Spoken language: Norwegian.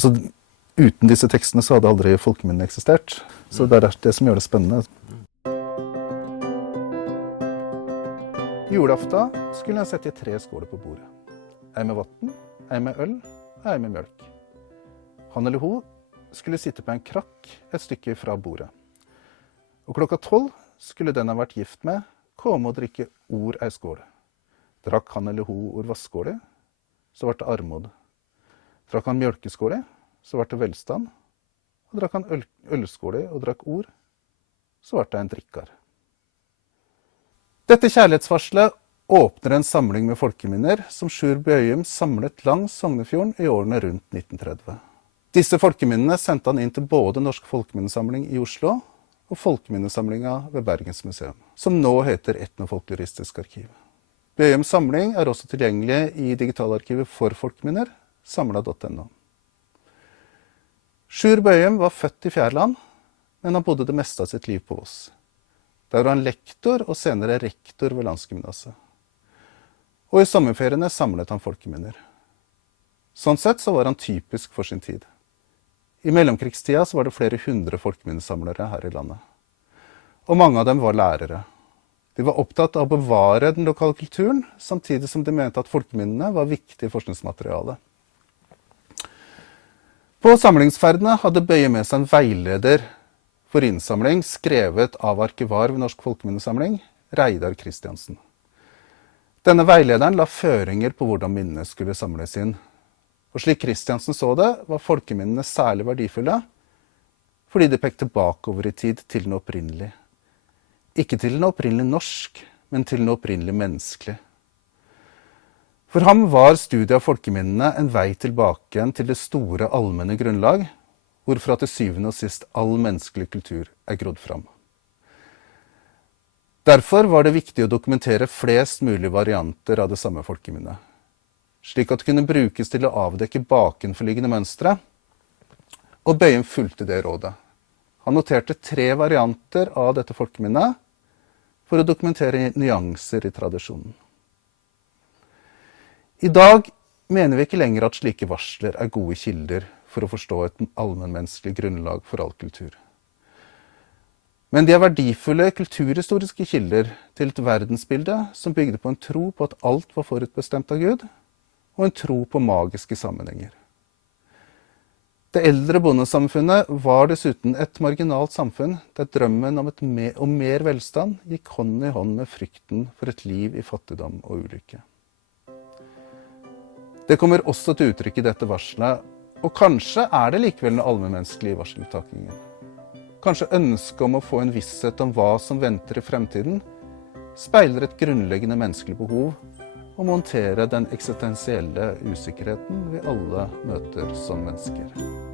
Altså, uten disse tekstene så hadde aldri folkeminnene eksistert. Så det er det som gjør det spennende. Julaften skulle jeg sette 3 skåler på bordet. Ei med vatten, ei med øl og ei med mjølk. Han eller hun skulle sitte på en krakk et stykke fra bordet. Og klokka 12 skulle den ha vært gift med komme og drikke ord ei skål. Drakk han eller hun ord vaskskåle, så ble det armod. Drakk han mjølkeskåle, så ble det velstand. Og drakk han ølskåle og drakk ord, så ble det en drikkar. Dette kjærlighetsvarselet åpner en samling med folkeminner som Sjur Bøyum samlet langs Sognefjorden i årene rundt 1930. Disse folkeminnene sendte han inn til både Norsk Folkeminnesamling i Oslo og Folkeminnesamlinga ved Bergens Museum, som nå heter Etnofolkloristisk arkiv. Bøyums samling er også tilgjengelig i digitalarkivet for folkeminner, samla.no. Sjur Bøyum var født i Fjærland, men han bodde det meste av sitt liv på Voss. Der var han lektor og senere rektor ved Landsgymnaset. Og i sommerferiene samlet han folkeminner. Sånn sett så var han typisk for sin tid. I mellomkrigstida så var det flere 100 folkeminnesamlere her i landet. Og mange av dem var lærere. De var opptatt av å bevare den lokale kulturen, samtidig som de mente at folkeminnene var viktig forskningsmateriale. På samlingsferdene hadde Bøye med seg en veileder for innsamling skrevet av arkivar ved Norsk Folkeminnesamling, Reidar Kristiansen. Denne veilederen la føringer på hvordan minnene skulle samles inn. Og slik Kristiansen så det, var folkeminnene særlig verdifulle, fordi de pekte bakover i tid til den opprinnelige. Ikke til den opprinnelig norsk, men til den opprinnelig menneskelig. For ham var studiet av folkeminnene en vei tilbake igjen til det store allmenne grunnlag, hvorfra til syvende og sist all menneskelig kultur er grodd fram. Derfor var det viktig å dokumentere flest mulig varianter av det samme folkeminnet, slik at det kunne brukes til å avdekke bakenforliggende mønstre, og Bøyum fulgte det rådet. Han noterte 3 varianter av dette folkeminnet for å dokumentere nyanser i tradisjonen. I dag mener vi ikke lenger at slike varsler er gode kilder for å forstå et allmennmenneskelig grunnlag for all kultur. Men de er verdifulle kulturhistoriske kilder til et verdensbilde som bygde på en tro på at alt var forutbestemt av Gud, og en tro på magiske sammenhenger. Det eldre bondesamfunnet var dessuten et marginalt samfunn der drømmen om mer velstand gikk hånd i hånd med frykten for et liv i fattigdom og ulykke. Det kommer også til uttrykk i dette varselet, og kanskje er det likevel den allmennmenneskelige varseluttakingen. Kanskje ønsket om å få en visshet om hva som venter i fremtiden, speiler et grunnleggende menneskelig behov om å håndtere den eksistensielle usikkerheten vi alle møter som mennesker.